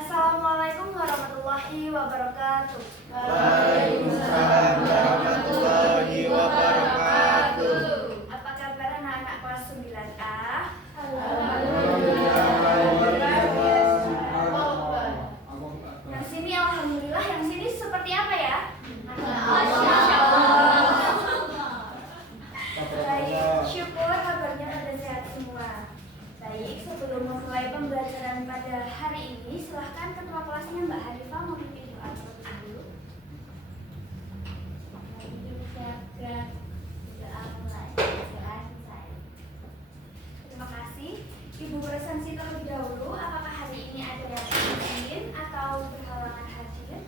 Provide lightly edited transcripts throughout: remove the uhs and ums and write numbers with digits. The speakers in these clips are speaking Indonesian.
Assalamualaikum warahmatullahi wabarakatuh. Waalaikumsalam warahmatullahi wabarakatuh. Apa kabar anak-anak kelas 9A? Yang sini alhamdulillah, yang sini seperti apa ya? Baik, syukur kabarnya pada sehat semua. Baik, sebelum memulai pembelajaran pada hari ini, silahkan ketua kelasnya Mbak Hanifah memimpin doa terlebih dulu. Terima kasih. Ibu bersensi terlebih dahulu, apakah hari ini ada yang izin atau berhalangan hadir?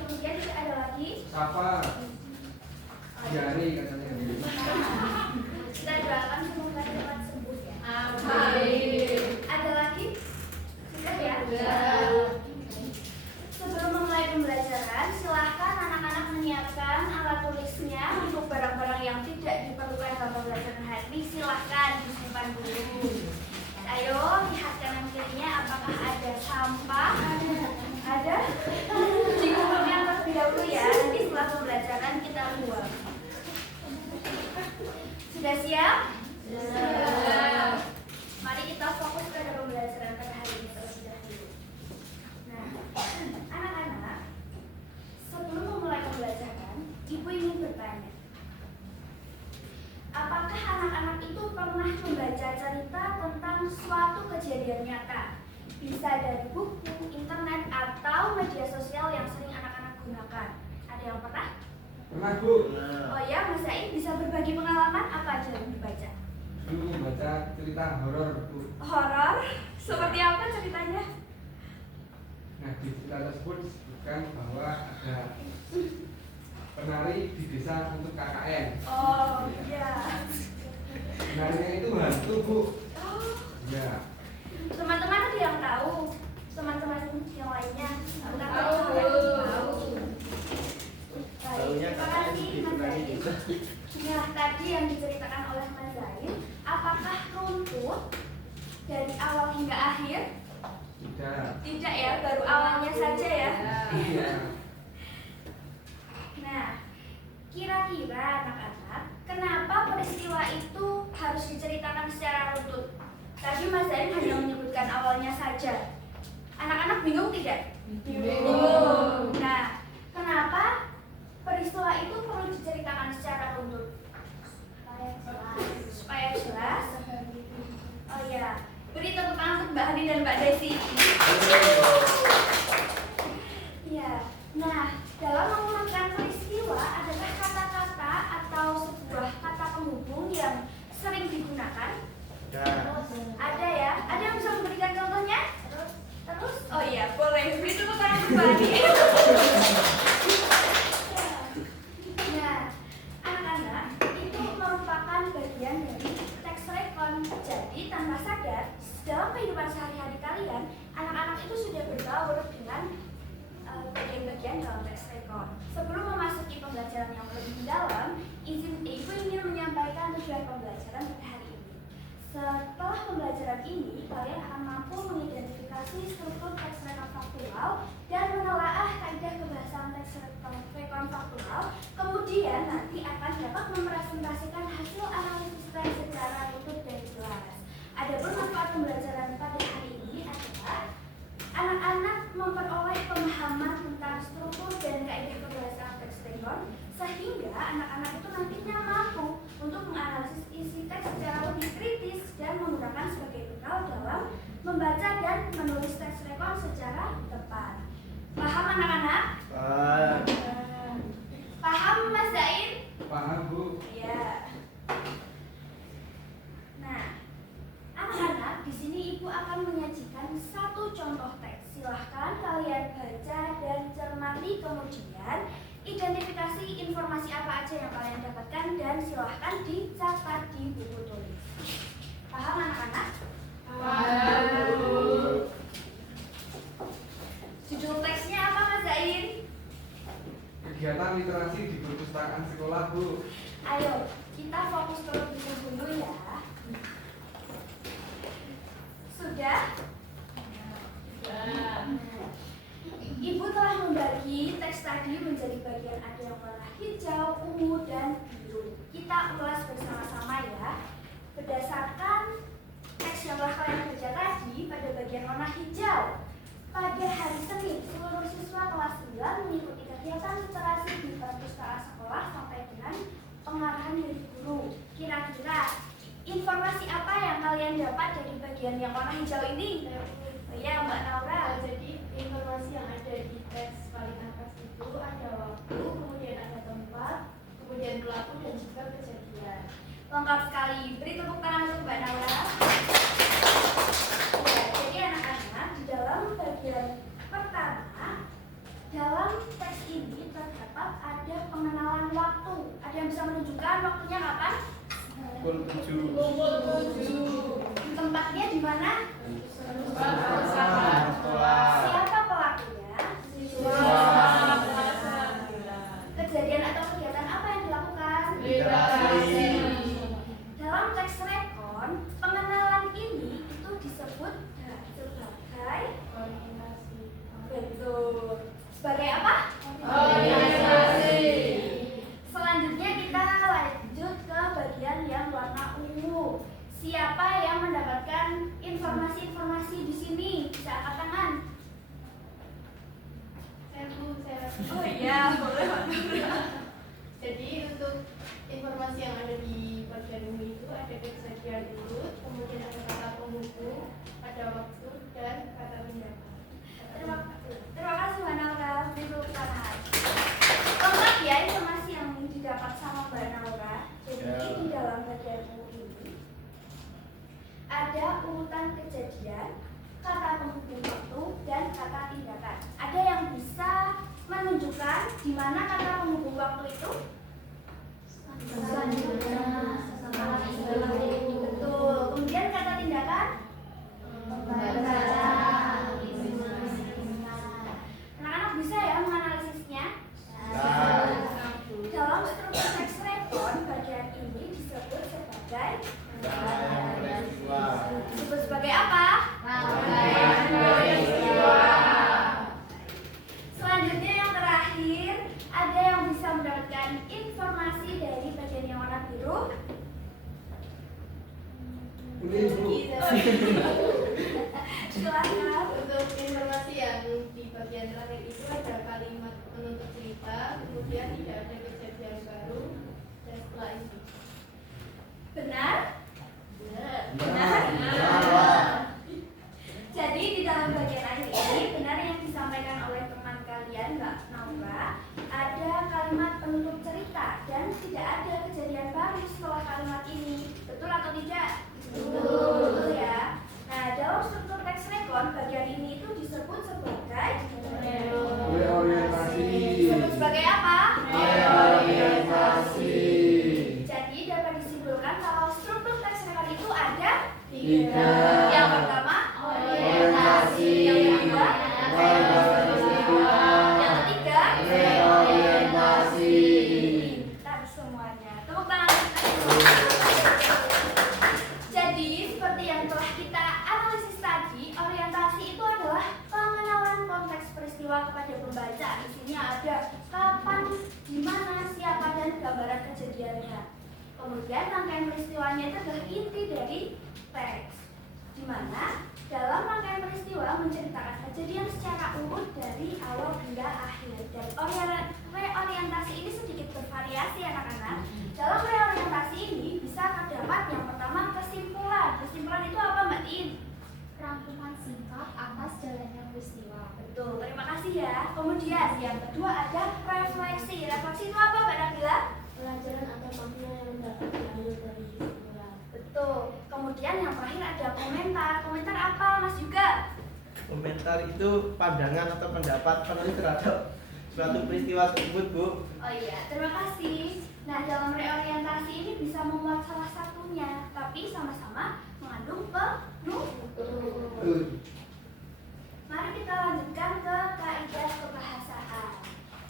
Kemudian tidak ada lagi. Siapa? Jari katanya. Kita doakan semoga cepat sembuh ya. Ada lagi? Sudah ya? Sebelum memulai pembelajaran, silahkan anak-anak menyiapkan alat tulisnya. Untuk barang-barang yang tidak diperlukan dalam pembelajaran hari ini, silahkan disimpan dulu. Ayo lihat kanan kirinya, apakah ada sampah? Ada? Dikumpulnya terlebih dahulu ya. Nanti setelah pembelajaran kita buang. Sudah siap? Siap. Mari kita fokus pada pembelajaran pada hari ini terlebih dahulu. Nah, anak-anak, sebelum memulai pembelajaran, Ibu ingin bertanya. Apakah anak-anak itu pernah membaca cerita tentang suatu kejadian nyata? Bisa dari buku, internet, atau media sosial yang sering anak-anak gunakan. Ada yang pernah? Pernah, Bu? Oh ya, Mas Zain bisa berbagi pengalaman apa aja yang dibaca? Dulu membaca cerita horor, Bu. Horor? Seperti apa ceritanya? Nah, di cerita tersebut disebutkan bahwa ada penari di desa untuk KKN. Oh iya. Penarinya itu hantu, Bu. Oh, Ya. teman-teman ada yang tahu? Teman-teman yang lainnya? Tahu. Baik, terima kasih Mas Zain. Nah, tadi yang diceritakan oleh Mas Zain, apakah runtut dari awal hingga akhir? Tidak. Tidak ya, baru awalnya saja ya. Iya. Nah, kira-kira anak-anak, kenapa peristiwa itu harus diceritakan secara runtut? Tadi Mas Zain hanya menyebutkan awalnya saja. Anak-anak bingung tidak? Bingung. Nah, kenapa peristiwa itu perlu diceritakan secara runtut? Supaya jelas. Oh ya, beri tepuk tangan untuk Mbak Hani dan Mbak Desi. Ya, nah dalam mengurutkan peristiwa, adakah kata-kata atau sebuah kata penghubung yang sering digunakan? Ada ya? Ada yang bisa memberikan contohnya? Terus? Oh iya, boleh. Beri tepuk tangan untuk Mbak Hani. Nah, anak-anak, itu merupakan bagian dari teks rekon. Jadi, tanpa sadar, dalam kehidupan sehari-hari kalian, anak-anak itu sudah berbaur dengan bagian-bagian dalam teks rekon. Sebelum memasuki pembelajaran yang lebih dalam, Ibu ingin menyampaikan tujuan pembelajaran pada hari ini. Setelah pembelajaran ini, kalian akan mampu mengidentifikasi struktur teks rekon faktual dan menelaah kaidah kebahasan teks rekon faktual. Kemudian nanti akan dapat mempresentasikan hasil analisis teks secara utuh dan jelas. Adapun manfaat pembelajaran pada hari ini adalah anak-anak memperoleh pemahaman tentang struktur dan kaidah kebahasan teks rekon, sehingga anak-anak itu nantinya mampu untuk menganalisis isi teks secara lebih kritis dan menggunakan sebagai bekal dalam membaca dan menulis teks rekon secara tepat. Paham anak-anak? Paham Mas Zain? Paham, Bu? Iya. Nah, anak-anak, di sini Ibu akan menyajikan satu contoh teks. Silahkan kalian baca dan cermati, kemudian identifikasi informasi apa aja yang kalian dapatkan dan silahkan dicatat di buku tulis. Paham anak-anak? Paham. Judul teksnya apa Mas Zain? Kegiatan literasi di perpustakaan sekolah, Bu. Ayo, kita fokus terlebih dahulu ya. Sudah? kemudian ada yang warna hijau, ungu, dan biru. Kita ulas bersama-sama ya. Berdasarkan teks yang telah kalian baca tadi, pada bagian warna hijau, pada hari Senin, seluruh siswa kelas 9 mengikuti kegiatan literasi di perpustakaan sekolah sampai dengan pengarahan dari guru. Kira-kira informasi apa yang kalian dapat dari bagian yang warna hijau ini? Oh ya, Mbak Naura. Jadi informasi yang ada di teks paling atas itu ada waktu, kemudian ada tempat, kemudian pelaku dan juga kejadian. Lengkap sekali. Beri tepuk tangan untuk Mbak Naura. Ya, jadi anak-anak, di dalam bagian pertama, dalam teks ini terdapat ada pengenalan waktu. Ada yang bisa menunjukkan waktunya kapan? Pukul 7. Tempatnya di mana? Sekolah. Siapa pelakunya? Kejadian atau kegiatan apa yang dilakukan? Literasi. Dalam teks rekon, pengenalan ini itu disebut sebagai betul. Sebagai apa? Selanjutnya kita lanjut ke bagian yang warna ungu. Siapa yang mendapatkan informasi-informasi di sini? Bisa angkat tangan. Oh iya, boleh. Jadi untuk informasi yang ada di bagian ini itu ada kejadian dulu, kemudian ada kata penghubung, ada waktu dan kata tindakan. Terima kasih Mbak Naura. Beri tepuk tangan. Lengkap ya informasi yang didapat sama Mbak Naura. Jadi Ya. di dalam bagian ungu ini ada urutan kejadian, kata penghubung waktu, dan kata tindakan. Ada yang bisa menunjukkan di mana kata penghubung waktu itu? Betul. Kemudian kata tindakan? Anak-anak bisa ya menganalisisnya? Dalam struktur teks rekon, bagian ini disebut sebagai disebut sebagai apa? Selanjutnya yang terakhir, ada yang bisa mendapatkan informasi dari bagian yang warna biru? Ini Bu. Silakan. Untuk informasi yang di bagian terakhir itu ada kalimat penutup cerita, kemudian tidak ada kejadian baru, dan setelah itu. Benar? Benar. Jadi di dalam bagian akhir ini benar yang disampaikan oleh teman kalian Mbak Naura, ada kalimat penutup cerita dan tidak ada kejadian baru setelah kalimat ini. Betul atau tidak? Betul ya. Nah, dalam struktur teks rekon bagian ini itu disebut sebagai Reorientasi. disebut sebagai apa? Reorientasi. Jadi dapat disimpulkan kalau struktur teks rekon itu ada 3. yang pertama Orientasi. yang kedua yang ketiga Reorientasi. pintar semuanya. Tepuk tangan. Jadi seperti yang telah kita analisis tadi, orientasi itu adalah pengenalan konteks peristiwa kepada pembaca. Di sini ada kapan, di mana, siapa, dan gambaran kejadiannya. Kemudian rangkaian peristiwanya itu adalah inti dari teks, di mana dalam rangkaian peristiwa menceritakan kejadian secara urut dari awal hingga akhir. Dan reorientasi ini sedikit bervariasi anak-anak. Dalam reorientasi ini bisa terdapat yang pertama kesimpulan. Kesimpulan itu apa Mbak Tin? Rangkuman singkat atas jalannya peristiwa. Betul, terima kasih ya. Kemudian yang kedua ada refleksi. Refleksi itu apa Mbak Nabila? Pelajaran atau makna yang dapat diambil dari kesimpulan. Betul. Kemudian yang terakhir ada komentar. Komentar apa Mas juga? Komentar itu pandangan atau pendapat penulis terhadap suatu peristiwa tersebut, Bu. Oh iya, terima kasih. Nah, dalam reorientasi ini bisa memuat salah satunya, tapi sama-sama mengandung penutup. Mari kita lanjutkan ke kaidah kebahasaan.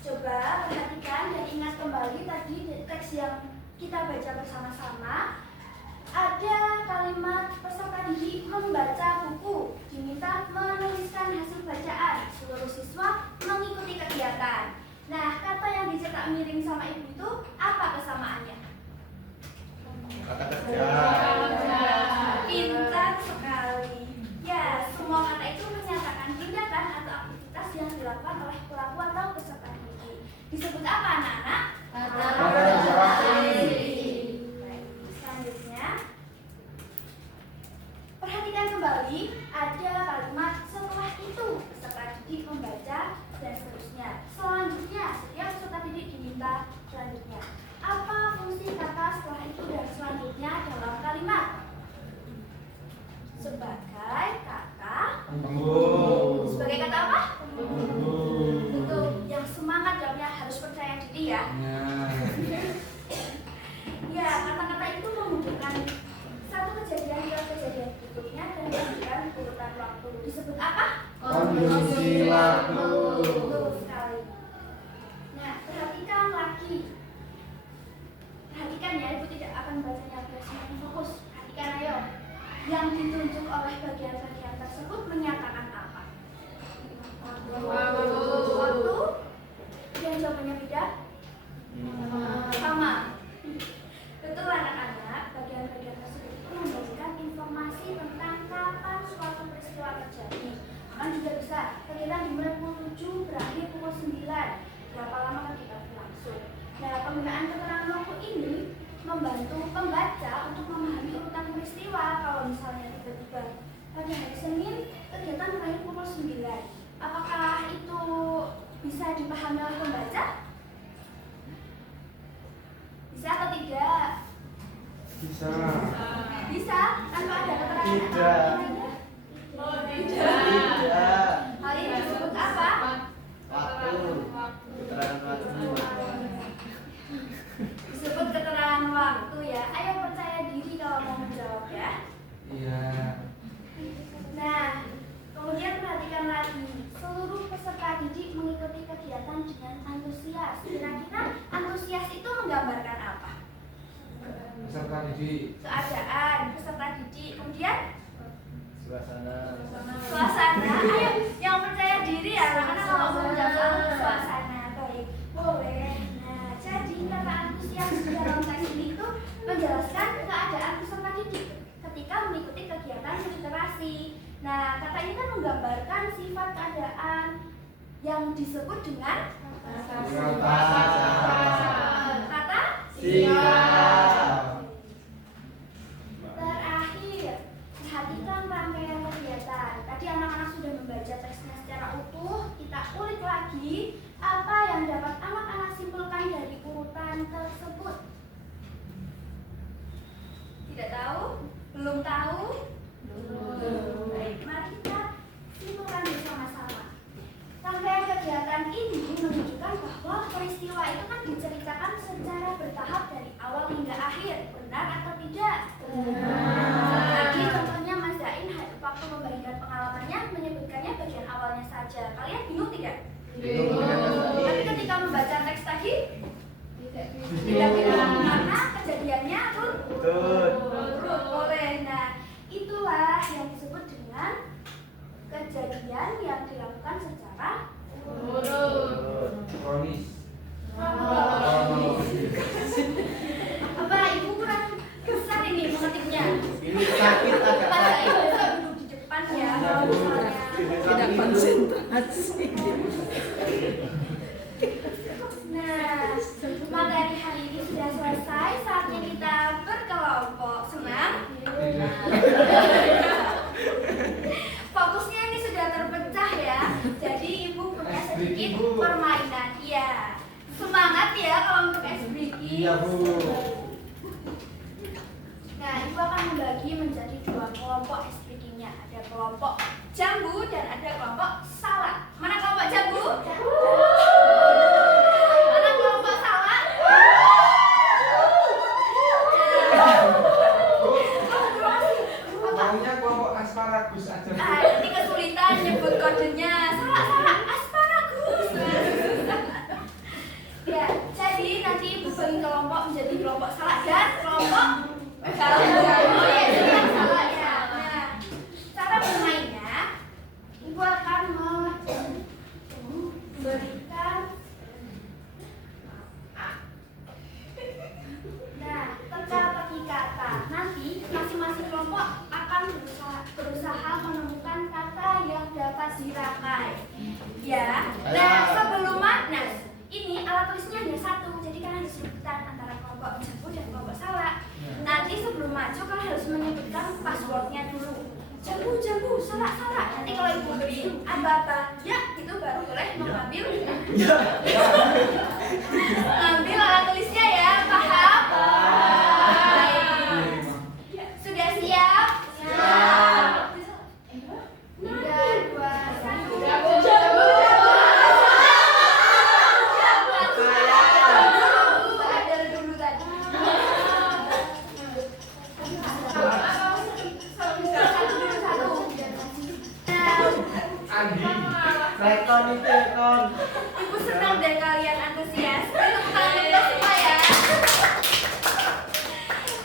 Coba perhatikan dan ingat kembali tadi di teks yang kita baca bersama-sama. Ada kalimat peserta didik membaca buku, diminta menuliskan hasil bacaan. Seluruh siswa mengikuti kegiatan. Nah, kata yang dicetak miring sama ibu itu apa kesamaannya? Kata kerja. Pintar sekali. Ya, semua kata itu menyatakan tindakan atau aktivitas yang dilakukan oleh pelaku atau peserta didik. Disebut apa anak-anak? Baik, selanjutnya perhatikan kembali ada kalimat setelah itu peserta didik membaca dan seterusnya. Selanjutnya setiap peserta didik diminta selanjutnya. Apa fungsi kata setelah itu dan selanjutnya dalam kalimat? Sebagai kata sebagai kata apa? Betul, yang semangat jawabnya harus percaya diri ya. Ya, kata-kata itu menghubungkan satu kejadian ke kejadian berikutnya dan memberikan urutan waktu. Disebut apa? Konjungsi waktu. Betul sekali. Nah, perhatikan lagi. Perhatikan ya, ibu tidak akan bacanya biar semakin fokus. Perhatikan ayo. Yang ditunjuk oleh bagian-bagian tersebut menyatakan apa? Waktu. Yang jawabannya beda? Sama. Betul anak-anak, bagian-bagian tersebut itu memberikan informasi tentang kapan suatu peristiwa terjadi. Kan juga bisa kegiatan dimulai pukul 7, berakhir pukul 9. Berapa lama kegiatan berlangsung? Nah, penggunaan keterangan waktu ini membantu pembaca untuk memahami urutan peristiwa. Kalau misalnya tiba-tiba pada hari Senin kegiatan berakhir pukul 9, apakah itu bisa dipahami oleh pembaca? Bisa atau tidak? Bisa. Bisa, tanpa ada keterangan. Tidak. Tidak. Hal ini disebut apa? Waktu. Keterangan waktu. Disebut keterangan waktu ya. Ayo percaya diri kalau mau menjawab ya. Iya. Nah, kemudian perhatikan lagi. Seluruh peserta didik mengikuti kegiatan dengan antusias. Kira-kira antusias itu menggambarkan apa? Peserta didik. Keadaan peserta didik. Kemudian Suasana. suasana. Ayo, yang percaya diri ya. Karena kalau mau menjawab suasana, baik, boleh. Nah, jadi kata antusias dalam teks ini itu menjelaskan keadaan peserta didik ketika mengikuti kegiatan literasi. Nah, kata ini kan menggambarkan sifat keadaan yang disebut dengan kata Sikap. terakhir. Perhatikan rangkaian kegiatan. Tadi anak-anak sudah membaca teksnya secara utuh. Kita ulik lagi apa yang dapat anak-anak simpulkan dari urutan tersebut. Tidak tahu? Belum tahu? Baik, mari kita simpulkan bersama-sama. Rangkaian kegiatan ini menunjukkan bahwa peristiwa itu kan diceritakan secara bertahap dari awal hingga akhir. Benar atau tidak? Tadi contohnya Mas Zain waktu membagikan pengalamannya menyebutkannya bagian awalnya saja. Kalian bingung tidak? Tapi ketika membaca teks tadi tidak bingung karena kejadiannya Betul. boleh. Nah, itulah yang disebut dengan kejadian yang dilakukan secara Kronis. apa ibu kurang besar ini mengetiknya. Ini sakit agak Mas Zain sakit. besok duduk di depan ya. Ya, Kalau Bu. misalnya Tidak konsentrasi. Nah, materi hari ini sudah selesai. Saatnya kita berkelompok. Senang? Fokusnya ini sudah terpecah ya. Jadi ibu punya sedikit permainan. Iya. Semangat ya kalau untuk ice breaking. Iya, Bu. Nah, ibu akan membagi menjadi dua kelompok ice breakingnya. Ada kelompok jambu dan ada kelompok salad. Mana kelompok jambu? Mana kelompok salad? Maunya kelompok asparagus aja. Nanti kesulitan nyebut kodenya. Salah, asparagus. Ya, jadi nanti ibu bagi kelompok menjadi kelompok salad dan kelompok jambu. Oh iya, itu kan salad ya. Nah, cara bermainnya, ibu akan Nanti masing-masing kelompok akan berusaha menemukan kata yang dapat dirangkai. Ya. Nah, sebelum Magnas, ini alat tulisnya hanya satu, jadi kalian harus rebutan antara kelompok Jambu dan kelompok Salak. Nanti sebelum maju kalian harus menyebutkan passwordnya dulu. Jambu, Salak. Nanti kalau ibu beri apa-apa, ya itu baru boleh mengambil mengambil alat tulisnya ya, paham? Baik. Sudah siap? Siap. 3, 2, 1. Rekon itu rekon. Ibu senang deh kalian antusias. Tepuk tangan kita semua ya.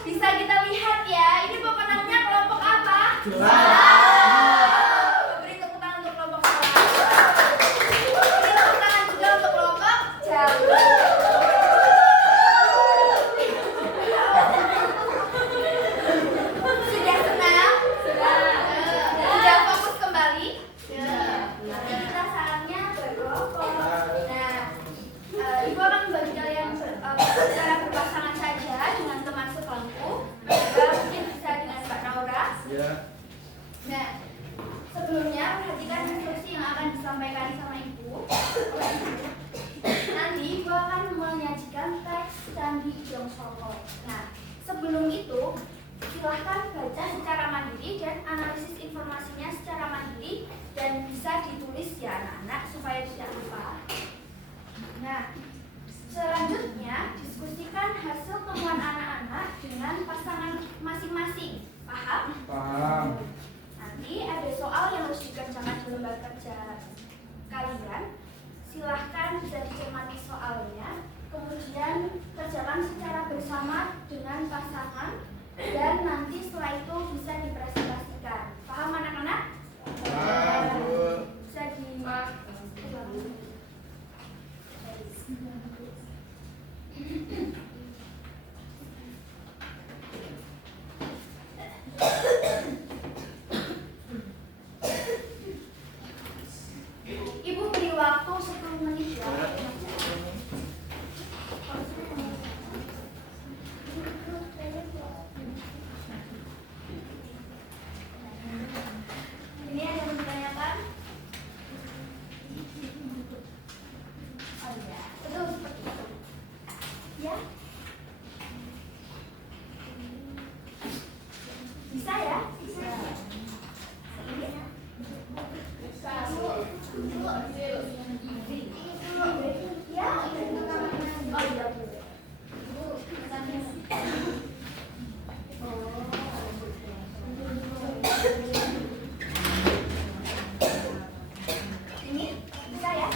Bisa kita lihat ya, ini pemenangnya kelompok apa? Beri tepuk tangan untuk kelompok Salak. Beri tepuk tangan juga untuk kelompok Jambu. Sudah senang? Sudah fokus kembali? Nanti kita sarannya berkelompok. Nah, ibu akan membagi kalian secara berpasangan saja dengan teman sekelompok. Mungkin bisa dengan Mbak Naura. Ya. Nah, sebelumnya perhatikan instruksi yang akan disampaikan sama ibu. Nanti ibu akan menyajikan teks Candi Jongsoko. Nah, sebelum itu silahkan baca secara mandiri dan analisis informasinya secara mandiri dan bisa ditulis ya anak-anak supaya tidak lupa. Nah, selanjutnya diskusikan hasil temuan anak-anak dengan pasangan masing-masing. Paham? Paham. Nanti ada soal yang harus dikerjakan di lembar kerja kalian. Silahkan bisa dicermati soalnya, kemudian kerjakan secara bersama dengan pasangan, dan nanti setelah itu bisa dipresentasikan. Paham anak-anak? Paham, Bu. Bisa di Ibu beri waktu 10 menit ya. Ini ada yang ditanyakan? Oh iya, betul seperti itu. Ya? Bisa ya? Bisa. Iya. Ya, oh iya Bu. Ini bisa ya?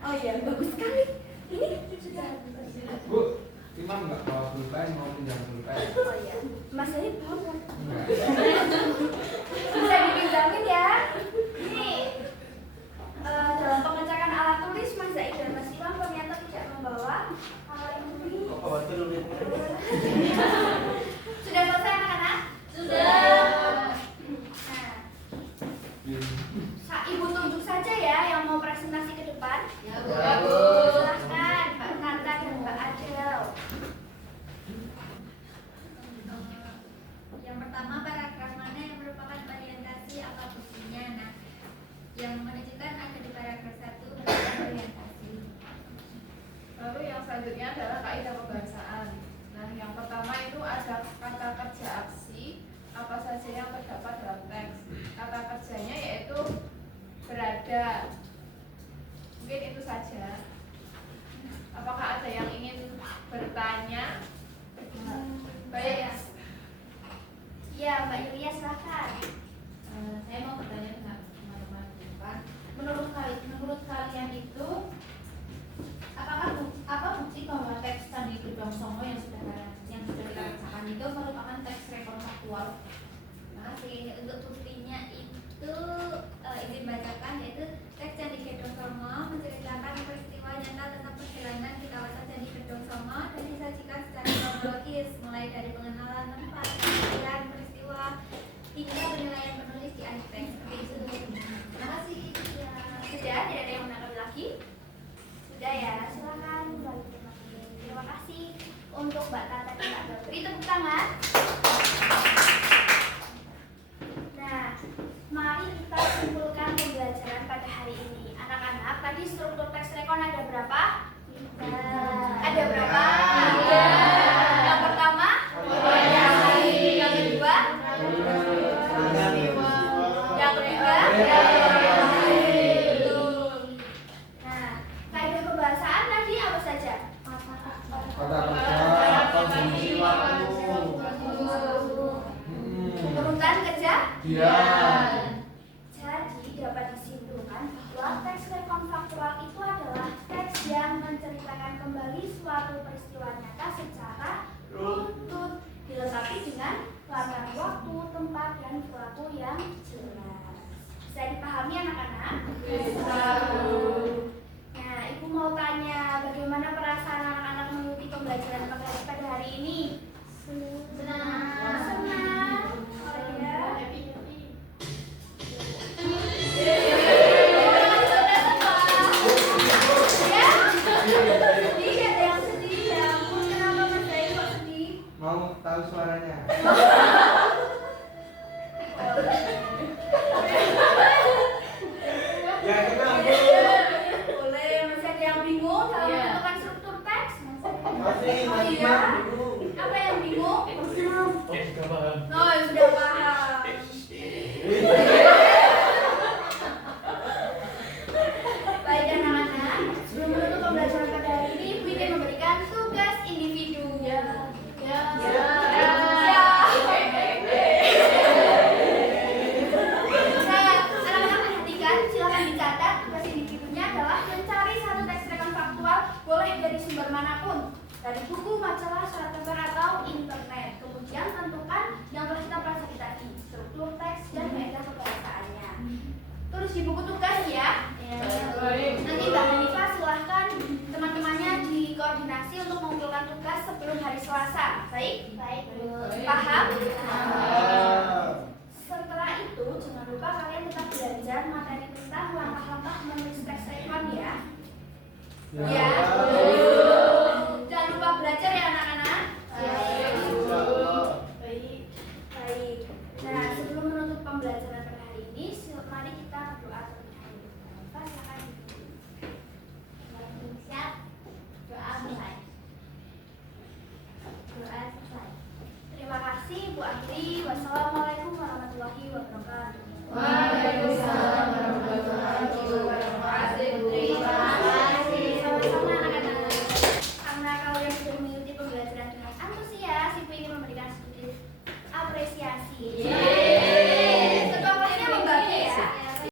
Oh iya, bagus sekali. Ini sudah. Bu, Imam nggak bawa pulpen, mau pinjam pulpen? Oh iya, Mas Zahid bawa kan? Enggak. Bisa dipinjamin ya. Ini dalam pengecekan alat tulis Mas Zahid dan Mas Imam ternyata tidak membawa alat tulis. Kok bawa tulis? Sudah selesai anak-anak? Sudah. Nah, Ibu tunjuk saja ya yang mau presentasi ke depan. Ya, Bu. Silahkan Mbak Nata dan Mbak Adel. Yang pertama, paragraf mana yang merupakan orientasi apa buktinya? Nah, yang menunjukkan ada di paragraf 1 merupakan orientasi. Lalu yang selanjutnya adalah kaidah pembahasaan. Nah, yang pertama itu ada kata kerja aksi, apa saja yang terdapat dalam teks. Kata kerjanya yaitu berada. Mungkin itu saja. Apakah ada yang ingin bertanya? Baik. Ya, Mbak Yulia silahkan. Saya mau bertanya dengan teman-teman di depan. Menurut kalian itu apa bukti bahwa teks Candi Gedong Songo yang sudah kita bacakan itu merupakan teks rekor faktual? Makasih. Untuk buktinya itu izin bacakan, yaitu teks Candi Gedong Songo menceritakan peristiwa nyata tentang perjalanan di kawasan Candi Gedong Songo dan disajikan secara kronologis mulai dari pengenalan tempat, Iya. Jadi dapat disimpulkan bahwa teks rekon faktual itu adalah teks yang menceritakan kembali suatu peristiwa nyata secara runtut, dilengkapi dengan latar waktu, tempat, dan pelaku yang jelas. Bisa dipahami anak-anak? Bisa. Nah, Ibu mau tanya bagaimana perasaan anak-anak mengikuti pembelajaran pada hari ini? Senang. Senang. Oh ya. Sedih, ada yang sedih ya. Ampun, kenapa Mas Bayu kok sedih? Mau tahu suaranya? Ya kenal. Boleh, masih ada yang bingung dalam Iya. menentukan struktur teks? Masih Oh masih iya? bingung. Apa yang bingung? Oh, sudah paham. Oh, sudah paham. Baik anak-anak, sebelum menutup pembelajaran pada hari ini, Ibu ingin memberikan tugas individu. Ya. Nah, anak-anak perhatikan, silakan dicatat tugas individunya adalah mencari satu teks rekon faktual, boleh dari sumber manapun, dari buku, majalah, surat kabar atau internet. Kemudian tentukan yang telah kita pelajari tadi, struktur teks dan faedah kebahasaannya. Tulis di buku tugas ya. Nanti Mbak Hanifah silahkan teman-temannya dikoordinasi untuk mengumpulkan tugas sebelum hari Selasa. Baik? Baik, Bu. Paham? Ah. Setelah itu, jangan lupa kalian tetap belajar materi tentang langkah-langkah menulis teks rekon ya. Ya. Ya.